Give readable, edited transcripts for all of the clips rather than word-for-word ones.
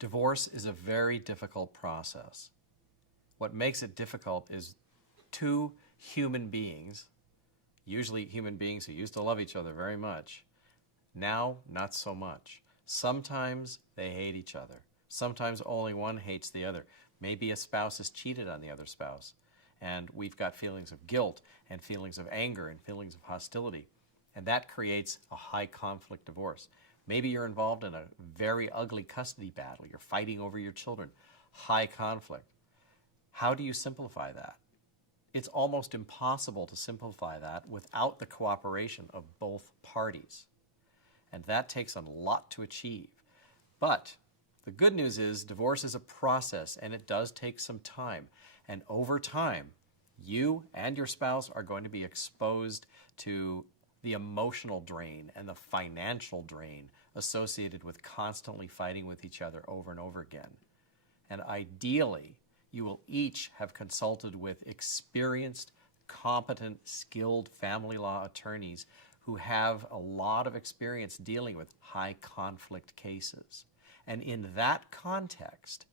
Divorce is a very difficult process. What makes it difficult is two human beings, usually human beings who used to love each other very much, now not so much. Sometimes they hate each other. Sometimes only one hates the other. Maybe a spouse has cheated on the other spouse, and we've got feelings of guilt and feelings of anger and feelings of hostility, and that creates a high conflict divorce. Maybe you're involved in a very ugly custody battle. You're fighting over your children. High conflict. How do you simplify that? It's almost impossible to simplify that without the cooperation of both parties. And that takes a lot to achieve. But the good news is divorce is a process, and it does take some time. And over time, you and your spouse are going to be exposed to the emotional drain and the financial drain associated with constantly fighting with each other over and over again. And ideally, you will each have consulted with experienced, competent, skilled family law attorneys who have a lot of experience dealing with high conflict cases. And in that context,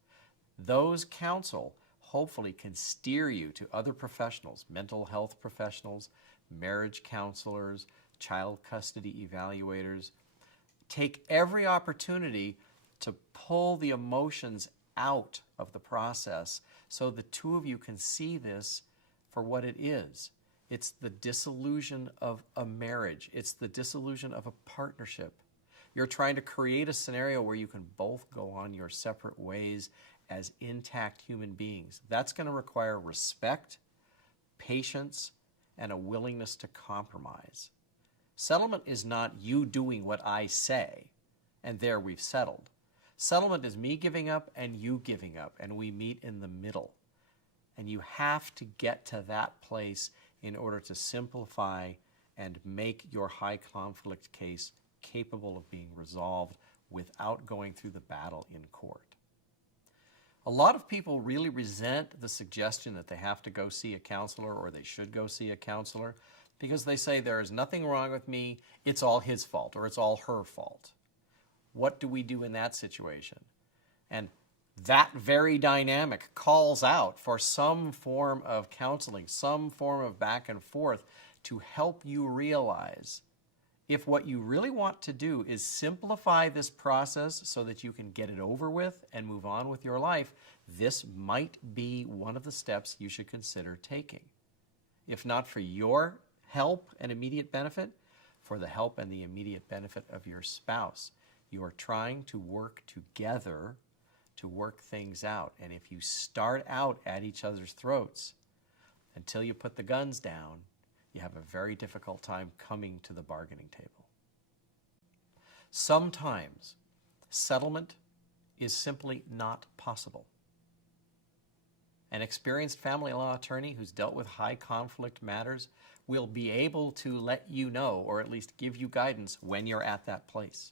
those counsel hopefully can steer you to other professionals, mental health professionals, marriage counselors, child custody evaluators. Take every opportunity to pull the emotions out of the process so the two of you can see this for what it is. It's the dissolution of a marriage. It's the dissolution of a partnership. You're trying to create a scenario where you can both go on your separate ways as intact human beings. That's going to require respect, patience, and a willingness to compromise. Settlement is not you doing what I say, and there we've settled. Settlement is me giving up and you giving up, and we meet in the middle. And you have to get to that place in order to simplify and make your high conflict case capable of being resolved without going through the battle in court. A lot of people really resent the suggestion that they have to go see a counselor or they should go see a counselor because they say there is nothing wrong with me, it's all his fault or it's all her fault. What do we do in that situation? And that very dynamic calls out for some form of counseling, some form of back and forth to help you realize if what you really want to do is simplify this process so that you can get it over with and move on with your life, this might be one of the steps you should consider taking. If not for your help and immediate benefit, for the help and the immediate benefit of your spouse. You are trying to work together to work things out. And if you start out at each other's throats until you put the guns down, you have a very difficult time coming to the bargaining table. Sometimes settlement is simply not possible. An experienced family law attorney who's dealt with high conflict matters will be able to let you know, or at least give you guidance when you're at that place.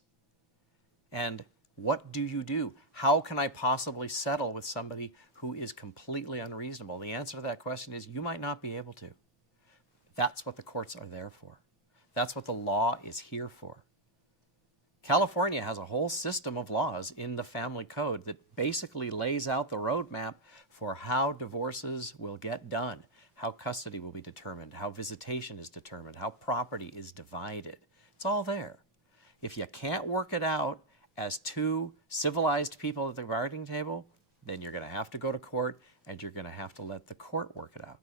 And what do you do? How can I possibly settle with somebody who is completely unreasonable? The answer to that question is you might not be able to. That's what the courts are there for. That's what the law is here for. California has a whole system of laws in the family code that basically lays out the roadmap for how divorces will get done, how custody will be determined, how visitation is determined, how property is divided. It's all there. If you can't work it out as two civilized people at the bargaining table, then you're going to have to go to court and you're going to have to let the court work it out.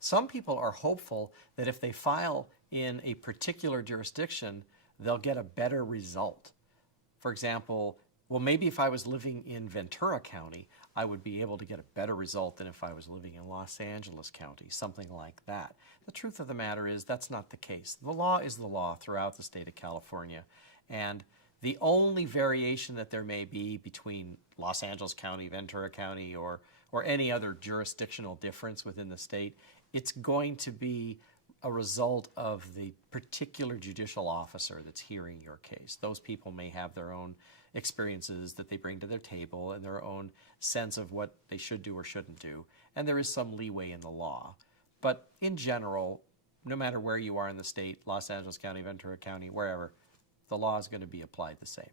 Some people are hopeful that if they file in a particular jurisdiction, they'll get a better result. For example, well, maybe if I was living in Ventura County, I would be able to get a better result than if I was living in Los Angeles County, something like that. The truth of the matter is that's not the case. The law is the law throughout the state of California, and the only variation that there may be between Los Angeles County, Ventura County, or any other jurisdictional difference within the state, it's going to be a result of the particular judicial officer that's hearing your case. Those people may have their own experiences that they bring to their table and their own sense of what they should do or shouldn't do, and there is some leeway in the law. But in general, no matter where you are in the state, Los Angeles County, Ventura County, wherever, the law is going to be applied the same.